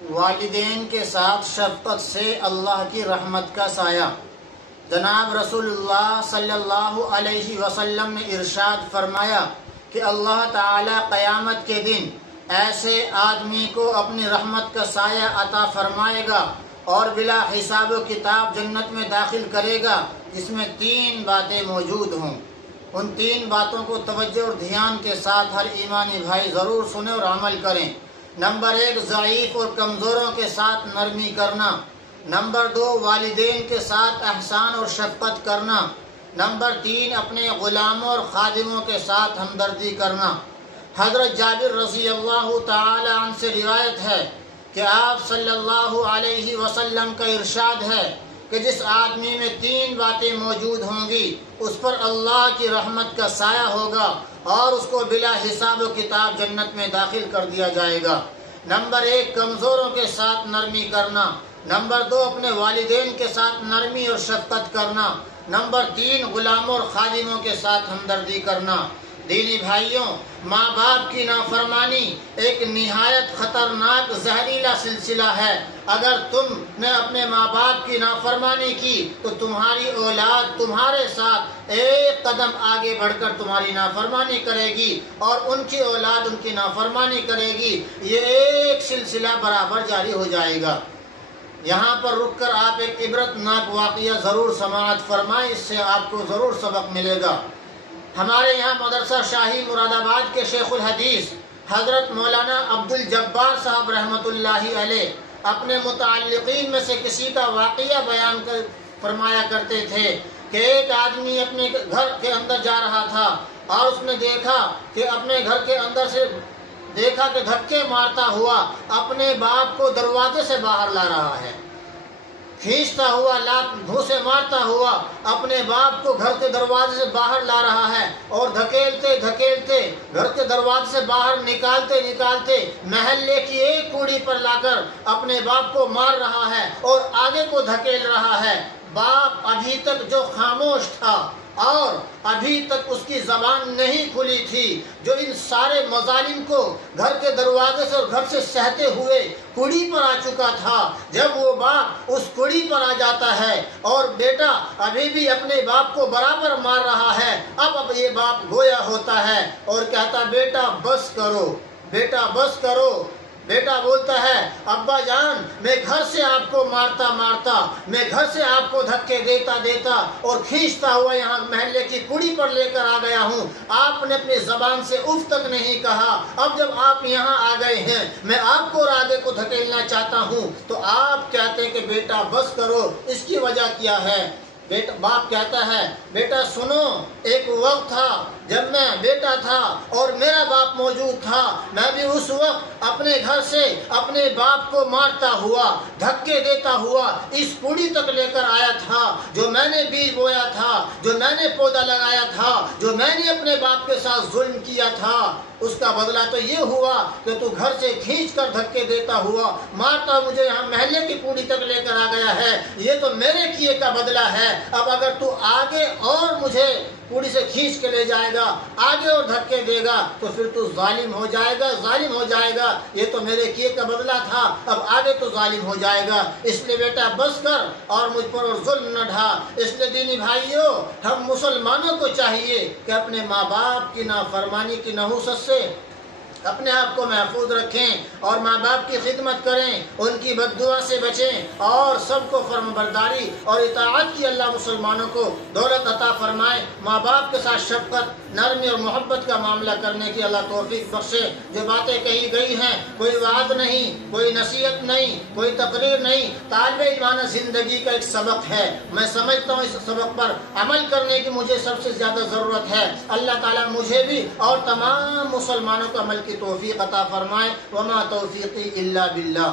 والدین کے ساتھ شفقت سے اللہ کی رحمت کا سایہ۔ جناب رسول اللہ صلی اللہ علیہ وسلم نے ارشاد فرمایا کہ اللہ تعالی قیامت کے دن ایسے آدمی کو اپنی رحمت کا سایہ عطا فرمائے گا اور بلا حساب و کتاب جنت میں داخل کرے گا جس میں 3 باتیں موجود ہوں۔ ان 3 باتوں کو توجہ اور دھیان کے ساتھ ہر ایمانی بھائی ضرور سنیں اور عمل کریں۔ نمبر 1، ضعیف اور کمزوروں کے ساتھ نرمی کرنا۔ نمبر 2، والدین کے ساتھ احسان اور شفقت کرنا۔ نمبر 3، اپنے غلاموں اور خادموں کے ساتھ ہمدردی کرنا۔ حضرت جابر رضی اللہ تعالی عنہ سے روایت ہے کہ آپ صلی اللہ علیہ وسلم کا ارشاد ہے کہ جس آدمی میں 3 باتیں موجود ہوں گی اس پر اللہ کی رحمت کا سایہ ہوگا اور اس کو بلا حساب و کتاب جنت میں داخل کر دیا جائے گا۔ نمبر 1، کمزوروں کے ساتھ نرمی کرنا۔ نمبر 2، اپنے والدین کے ساتھ نرمی اور شفقت کرنا۔ نمبر 3، غلاموں اور خادموں کے ساتھ ہمدردی کرنا۔ دینی بھائیوں، ماں باپ کی نافرمانی ایک نہایت خطرناک زہریلا سلسلہ ہے۔ اگر تم نے اپنے ماں باپ کی نافرمانی کی تو تمہاری اولاد تمہارے ساتھ ایک قدم آگے بڑھ کر تمہاری نافرمانی کرے گی اور ان کی اولاد ان کی نافرمانی کرے گی۔ یہ ایک سلسلہ برابر جاری ہو جائے گا۔ یہاں پر رک کر آپ ایک عبرت ناک واقعہ ضرور سماعت فرمائیں، اس سے آپ کو ضرور سبق ملے گا۔ ہمارے یہاں مدرسہ شاہی مراد آباد کے شیخ الحدیث حضرت مولانا عبد الجبار صاحب رحمۃ اللہ علیہ اپنے متعلقین میں سے کسی کا واقعہ بیان فرمایا کرتے تھے کہ ایک آدمی اپنے گھر کے اندر جا رہا تھا اور اس نے دیکھا کہ اپنے گھر کے اندر سے کہ دھکے مارتا ہوا اپنے باپ کو دروازے سے باہر لا رہا ہے، کھینچتا ہوا لات گھوسے مارتا ہوا اپنے باپ کو گھر کے دروازے سے باہر لا رہا ہے اور دھکیلتے دھکیلتے گھر کے دروازے سے باہر نکالتے محلے کی ایک کوڑی پر لا کر اپنے باپ کو مار رہا ہے اور آگے کو دھکیل رہا ہے۔ باپ ابھی تک جو خاموش تھا اور ابھی تک اس کی زبان نہیں کھلی تھی، جو ان سارے مظالم کو گھر کے دروازے سے اور گھر سے سہتے ہوئے کوڑی پر آ چکا تھا، جب وہ باپ اس کوڑی پر آ جاتا ہے اور بیٹا ابھی بھی اپنے باپ کو برابر مار رہا ہے، اب یہ باپ گویا ہوتا ہے اور کہتا بیٹا بس کرو، بیٹا بس کرو۔ بیٹا بولتا ہے ابا جان میں گھر سے آپ کو مارتا میں گھر سے آپ کو دھکے دیتا اور کھینچتا ہوا یہاں محلے کی کوڑی پر لے کر آ گیا ہوں، آپ نے اپنی زبان سے اف تک نہیں کہا، اب جب آپ یہاں آ گئے ہیں میں آپ کو آگے کو دھکیلنا چاہتا ہوں تو آپ کہتے ہیں کہ بیٹا بس کرو، اس کی وجہ کیا ہے؟ باپ کہتا ہے بیٹا سنو، ایک وقت تھا جب میں بیٹا تھا اور میرا باپ موجود تھا، میں بھی اس وقت اپنے گھر سے اپنے باپ کو مارتا ہوا دھکے دیتا ہوا اس کوڑی تک لے کر آیا تھا، جو میں نے بیج بویا تھا، جو میں نے پودا لگایا تھا، جو میں نے اپنے باپ کے ساتھ ظلم کیا تھا، اس کا بدلہ تو یہ ہوا کہ تو گھر سے کھینچ کر دھکے دیتا ہوا مارتا مجھے یہاں محلے کی کوڑی تک لے کر آ گیا ہے، یہ تو میرے کیے کا بدلہ ہے۔ اب اگر تو آگے اور مجھے کوڑی سے کھینچ کے لے جائے گا، آگے اور دھکے دے گا تو پھر تو ظالم ہو جائے گا، یہ تو میرے کیے کا بدلہ تھا، اب آگے تو ظالم ہو جائے گا، اس لیے بیٹا بس کر اور مجھ پر اور ظلم نہ ڈھا۔ اس لیے دینی بھائیوں، ہم مسلمانوں کو چاہیے کہ اپنے ماں باپ کی نافرمانی کی نحوست سے اپنے آپ کو محفوظ رکھیں اور ماں باپ کی خدمت کریں، ان کی بد دعا سے بچیں اور سب کو فرم برداری اور اطاعت کی اللہ مسلمانوں کو دولت عطا فرمائے۔ ماں باپ کے ساتھ شفقت، نرمی اور محبت کا معاملہ کرنے کی اللہ توفیق بخشے۔ جو باتیں کہی گئی ہیں کوئی وعد نہیں، کوئی نصیحت نہیں، کوئی تقریر نہیں، طالب علمانہ زندگی کا ایک سبق ہے۔ میں سمجھتا ہوں اس سبق پر عمل کرنے کی مجھے سب سے زیادہ ضرورت ہے۔ اللہ تعالیٰ مجھے بھی اور تمام مسلمانوں کو عمل کی توفیق عطا فرمائے۔ وما توفیقی الا باللہ۔